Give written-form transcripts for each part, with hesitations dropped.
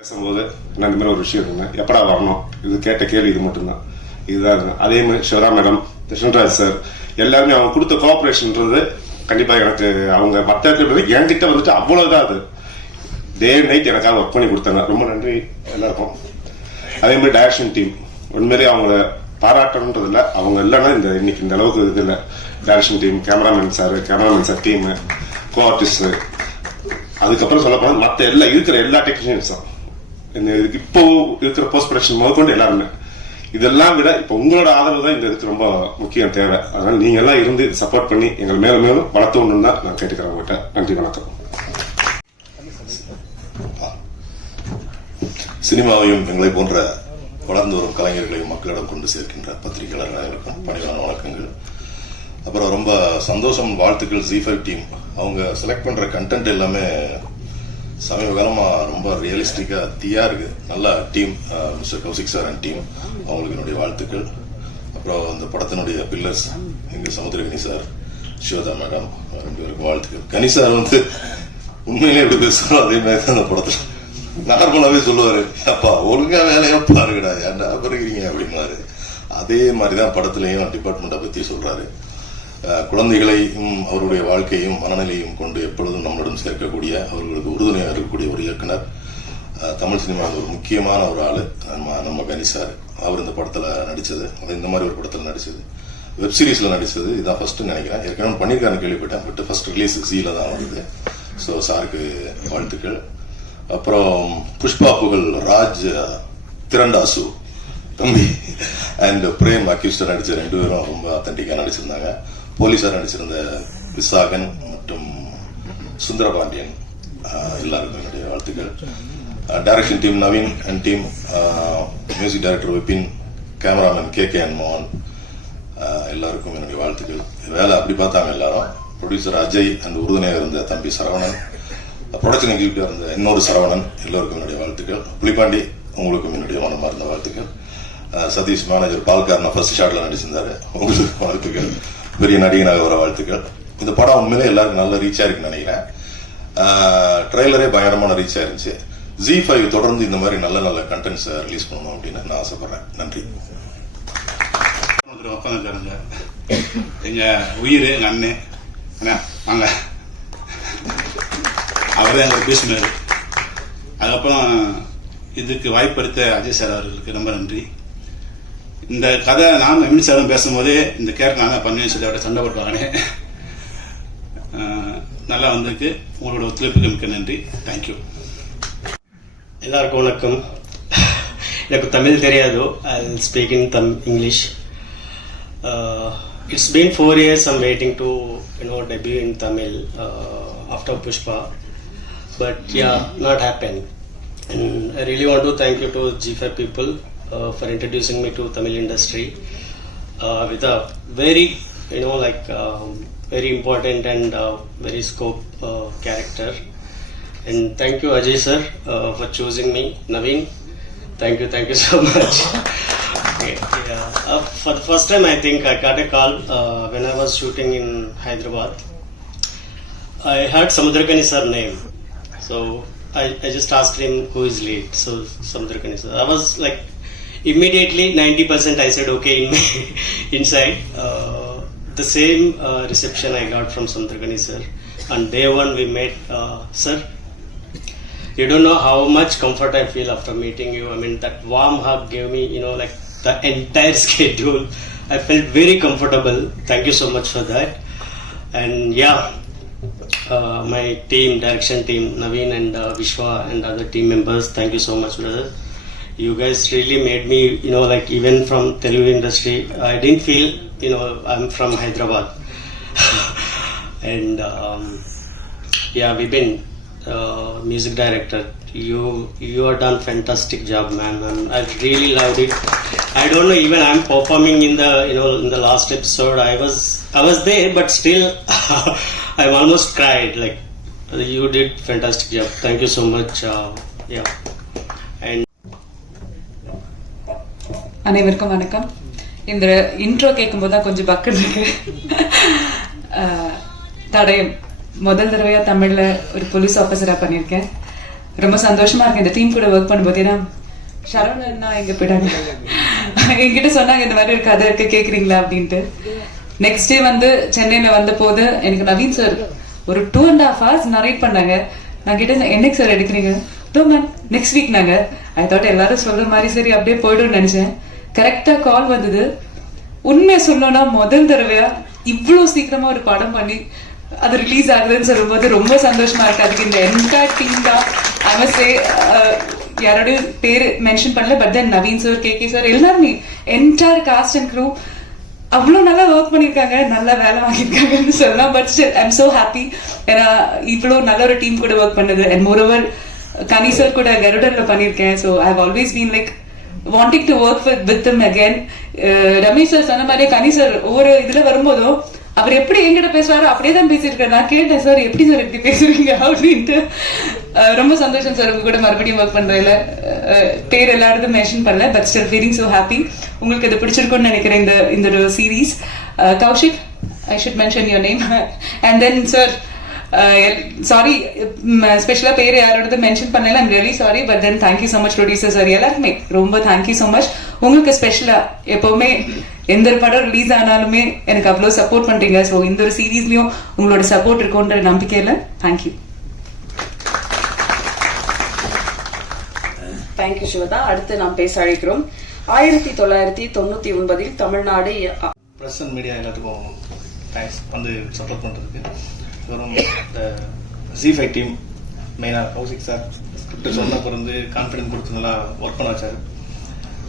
பேசும்போது நான் இந்த மாதிரி ஒரு விஷயம் இருந்தேன், எப்படா வரணும், இது கேட்ட கேள்வி இது மட்டும்தான். இதுதான் அதே மாதிரி சிவரா மேடம், கிருஷ்ணராஜ் சார் எல்லாருமே அவங்க கொடுத்த கோஆபரேஷன்ன்றது கண்டிப்பா எனக்கு அவங்க மற்ற என்கிட்ட வந்துட்டு அவ்வளவுதான். அது டே நைட் எனக்காக ஒர்க் பண்ணி கொடுத்தாங்க. ரொம்ப நன்றி எல்லாருக்கும். அதே மாதிரி டைரக்ஷன் டீம் உண்மையிலேயே அவங்கள பாராட்டணுன்றது இல்லை, அவங்க இல்லைன்னா இந்த இன்னைக்கு இந்த அளவுக்கு இது இல்லை. Direction team, cameraman sir team, co artist, அதுக்கப்புறம் சொல்ல போனா மற்ற இருக்கிற எல்லா டெக்னீஷியன்ஸும் இப்போ இருக்கிற போஸ்ட் ப்ரொடக்ஷன் முதற்கொண்டு எல்லாருமே. இதெல்லாம் விட இப்போ உங்களோட ஆதரவு தான் இந்த இதுக்கு ரொம்ப முக்கியம் தேவை. அதனால நீங்க எல்லாம் இருந்து சப்போர்ட் பண்ணி எங்களை மேலும் மேலும் வளர்த்தோன்னு தான் நான் கேட்டுக்கிறேன் உங்கள்கிட்ட. நன்றி, வணக்கம். சினிமாவையும் எங்களை போன்ற வளர்ந்து வரும் கலைஞர்களையும் மக்களிடம் கொண்டு சேர்க்கின்ற பத்திரிகையாளர் அனைவருக்கும் பணிவான வணக்கங்கள். அப்புறம் ரொம்ப சந்தோஷம், வாழ்த்துக்கள் Z5 டீம். அவங்க செலக்ட் பண்ற கண்டென்ட் எல்லாமே சமீப காலமா ரொம்ப ரியலிஸ்டிக்கா தீயா இருக்கு. நல்ல team, mister Kaushik sir and team, அவங்களுக்கு என்னுடைய வாழ்த்துக்கள். அப்புறம் இந்த படத்தினுடைய பில்லர்ஸ் எங்க சமுத்திரகனி சார், ஷியோதா மேடம், ரெண்டு பேருக்கும் வாழ்த்துக்கள். கனி சார் உண்மையிலே எப்படி பேசுறோம் அதே மாதிரி தான் அந்த படத்துல நார்மலாவே சொல்லுவாரு, அப்பா ஒழுங்கா வேலையா பாருங்கடா, ஏன்டா பிறகுறீங்க அப்படின்னாரு. அதே மாதிரிதான் படத்திலையும் டிபார்ட்மெண்ட்டை பத்தி சொல்றாரு. குழந்தைகளையும் அவருடைய வாழ்க்கையும் மனநிலையும் கொண்டு எப்பொழுதும் நம்மளிடம் சேர்க்கக்கூடிய, அவர்களுக்கு உறுதுணையாக இருக்கக்கூடிய ஒரு இயக்குனர். தமிழ் சினிமாவில் ஒரு முக்கியமான ஒரு ஆளு நம்ம கனி சார். அவர் இந்த படத்துல நடிச்சது, இந்த மாதிரி ஒரு படத்துல நடிச்சது, வெப் சீரிஸ்ல நடிச்சது இதான் ஃபர்ஸ்ட் நினைக்கிறேன். ஏற்கனவே பண்ணியிருக்காருன்னு கேள்விப்பட்டேன், பட் ஃபர்ஸ்ட் ரிலீஸ் ஜீல தான் வருது. ஸோ சாருக்கு வாழ்த்துக்கள். அப்புறம் புஷ்பா புகழ், ராஜ் திரண்டாசு தம்பி அண்ட் பிரேம் அக்யூஸ்டர் நடிச்ச ரெண்டு பேரும் ரொம்ப அத்தன்டிக்கா நடிச்சிருந்தாங்க. போலீஸார் நடிச்சிருந்த விசாகன் மற்றும் சுந்தரபாண்டியன் எல்லாருக்கும் என்னுடைய வாழ்த்துக்கள். Direction team Naveen and team, music director Vipin, cameraman K and மோகன், எல்லாருக்கும் என்னுடைய வாழ்த்துக்கள். வேலை அப்படி பார்த்தாங்க எல்லாரும். ப்ரொடியூசர் அஜய் அண்ட் உறுதுணையாக இருந்த தம்பி சரவணன், ப்ரொடக்ஷன் எக்ஸிக்யூட்டிவ் இருந்த இன்னொரு சரவணன், எல்லோருக்கும் என்னுடைய வாழ்த்துக்கள். புலிப்பாண்டி, உங்களுக்கும் என்னுடைய மனமார்ந்த வாழ்த்துக்கள். சதீஷ் மேனேஜர் பால்காரன் ஃபர்ஸ்ட் ஷாட்ல நடிச்சிருந்தாரு, உங்களுக்கு வாழ்த்துக்கள். பெரிய நடிகனாக வர வாழ்த்துக்கள். இந்த படம் உண்மையிலே எல்லாருக்கும் நல்ல ரீச் ஆயிருக்குன்னு நினைக்கிறேன். ட்ரெய்லரே பயங்கரமான ரீச் ஆயிருந்துச்சு. Z5 தொடர்ந்து இந்த மாதிரி நல்ல நல்ல கண்டென்ட்ஸ் ரிலீஸ் பண்ணணும் அப்படின்னு நான் ஆசைப்படுறேன். நன்றி. எங்க உயிர், எங்க அண்ணன் வாங்க, அவர் தான் எங்களுக்கு பேசினாரு. அதுக்கப்புறம் இதுக்கு வாய்ப்படுத்த அஜய் சார் அவர்களுக்கு ரொம்ப நன்றி. இந்த கதை நான் நவீன் சாரும் பேசும்போதே இந்த கேரக்டர் நான் தான் பண்ணுவேன்னு சொல்லி அவரை சண்டை போட்டுவாங்க. நல்லா வந்திருக்கு. உங்களோட ஒத்துழைப்புக்கு மிக்க நன்றி. தேங்க்யூ. எல்லாருக்கும் வணக்கம். எனக்கு தமிழ் தெரியாது. I will speak in English. It's been 4 years I'm waiting to debut in Tamil after Pushpa, but yeah, not happened. And I really want to thank you to Z5 people for introducing me to Tamil industry with a very very important and very scope character. And thank you Ajay sir for choosing me. Naveen, thank you so much. Okay, yeah. For the first time I think I got a call when I was shooting in Hyderabad. I heard Samudrakani sir name, so I just asked him who is lead. So Samudrakani sir, I was like immediately 90% I said okay inside. The same reception I got from Samudrakani sir. On day one we met. Sir, you don't know how much comfort I feel after meeting you. I mean, that warm hug gave me, like the entire schedule. I felt very comfortable. Thank you so much for that. And yeah, my team, direction team, Naveen and Vishwa and other team members, thank you so much, brother. You guys really made me, even from Telugu industry, I didn't feel, I'm from Hyderabad. And yeah, we've been music director, you have done fantastic job, man. I really loved it. I don't know, even I'm performing in the in the last episode. I was there, but still I almost cried. Like, you did fantastic job. Thank you so much. Yeah. And அனைவருக்கும் வணக்கம். இந்த intro கேட்கும்போது தான் கொஞ்சம் பக்கத்துல இருக்கு. தடயம் முதல் தடவையா தமிழ்ல ஒரு போலீஸ் ஆஃபீஸரா பண்ணியிருக்கேன். ரொம்ப சந்தோஷமா இருக்கு இந்த டீம் கூட ஒர்க் பண்ணும்போது. ஏன்னா சரவணா எங்க போயிட்டாங்க, என்கிட்ட சொன்னாங்க இந்த மாதிரி ஒரு கதை இருக்கு கேக்குறீங்களா அப்படின்ட்டு. நெக்ஸ்ட் டே வந்து சென்னையில வந்த போது எனக்கு நவீன் சார் ஒரு 2.5 hours நரேட் பண்ணாங்க. நான் கேட்டேன் என்னைக்கு சார் எடுக்கிறீங்க? Ma'am next week. நாங்க ஐ தாட் எல்லாரும் சொல்ற மாதிரி சரி அப்படியே போய்டும் நினைச்சேன். கரெக்டா கால் வந்தது. உண்மையை சொல்லணும்னா முதல் தடவையா இவ்வளவு சீக்கிரமா ஒரு படம் பண்ணி அது ரிலீஸ் ஆகுதுன்னு சொல்லும்போது ரொம்ப சந்தோஷமா இருக்கு. அதுக்கு இந்த என்டையர் டீம் தான். ஐ மஸ்ட் சே யாரோடய பேரு மென்ஷன் பண்ணல, but then Naveen sir, K sir, எல்லாருமே என்டையர் காஸ்ட் அண்ட் க்ரூ அவ்வளோ நல்லா ஒர்க் பண்ணியிருக்காங்க, நல்லா வேலை வாங்கியிருக்காங்கன்னு சொல்லலாம். But still I am so happy. ஏன்னா இவ்வளோ நல்ல ஒரு டீம் கூட ஒர்க் பண்ணது. அண்ட் மோரோவர் கனி சார் கூட கருடர்ல பண்ணியிருக்கேன். So I have always been like wanting to work with them again. Ramesh sir சொன்ன மாதிரி கனி சார் ஒவ்வொரு இதுல வரும்போதும் அவர் எப்படி என்கிட்ட பேசுவாரோ அப்படியே தான் பேசியிருக்காரு. நான் கேட்டேன் சார் எப்படி சார் இப்படி பேசுவீங்க அப்படின்ட்டு. ரொம்ப சந்தோஷம் சார் உங்க கூட மறுபடியும் ஒர்க் பண்றதுல. பேர் எல்லாரும் மென்ஷன் பண்ணல, but still feeling so happy. உங்களுக்கு இது பிடிச்சிருக்கும்னு நினைக்கிறேன் இந்த ஒரு series. Kaushik, I should mention your name. And then sir sorry ஸ்பெஷலா பேர் யாரோட மென்ஷன் பண்ணல, I'm really sorry. But then thank you so much producer sir, எல்லாருக்குமே ரொம்ப தேங்க்யூ ஸோ மச். உங்களுக்கு ஸ்பெஷலா எப்பவுமே எந்த ஒரு படம் ரிலீஸ் ஆனாலுமே எனக்கு அவ்வளவு சப்போர்ட் பண்றீங்க. ஸோ இந்த ஒரு சீரீஸ்லயும் உங்களோட சப்போர்ட் இருக்கும்ன்ற நம்பிக்கையில தேங்க்யூ. தேங்க்யூ சிவதா. அடுத்து நாம் பேச அழைக்கிறோம். 1999 தமிழ்நாடு ப்ரெஸ் அண்ட் மீடியா எல்லாத்துக்கும் தேங்க்ஸ் வந்து சப்போர்ட் பண்ணுறதுக்கு. அப்புறம் இந்த Z5 டீம் மெயினாக கௌசிக் சார் ஸ்கிரிப்ட் சொன்ன பிறந்து கான்ஃபிடன்ஸ் கொடுத்து நல்லா ஒர்க் பண்ண வச்சார்.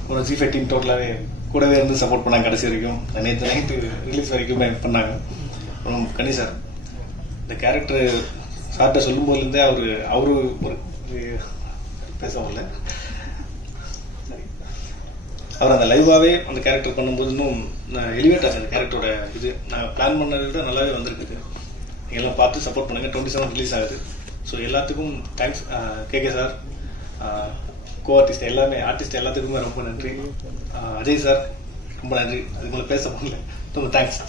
ஒரு Z5 டீம் டோட்டலாகவே கூடவே இருந்து சப்போர்ட் பண்ணாங்க கடைசி வரைக்கும். நேற்று நைட்டு ரிலீஸ் வரைக்குமே பண்ணாங்க. அப்புறம் கனி சார் இந்த கேரக்டர் சார்கிட்ட சொல்லும்போதுலேருந்தே அவரு ஒரு பேச முடியல, அவர் அந்த லைவாகவே அந்த கேரக்டர் பண்ணும்போது இன்னும் எலிவேட் ஆச்சு அந்த கேரக்டரோட இது. நாங்கள் பிளான் பண்ணதை விட நல்லாவே வந்திருக்குது. எல்லாம் பார்த்து சப்போர்ட் பண்ணுங்கள். 27 ரிலீஸ் ஆகுது. ஸோ எல்லாத்துக்கும் thanks. K sir, co artist எல்லாமே ஆர்டிஸ்ட் எல்லாத்துக்குமே ரொம்ப நன்றி. அஜய் சார் ரொம்ப நன்றி. அதுக்கு மேலே பேச முடியல. ரொம்ப தேங்க்ஸ்.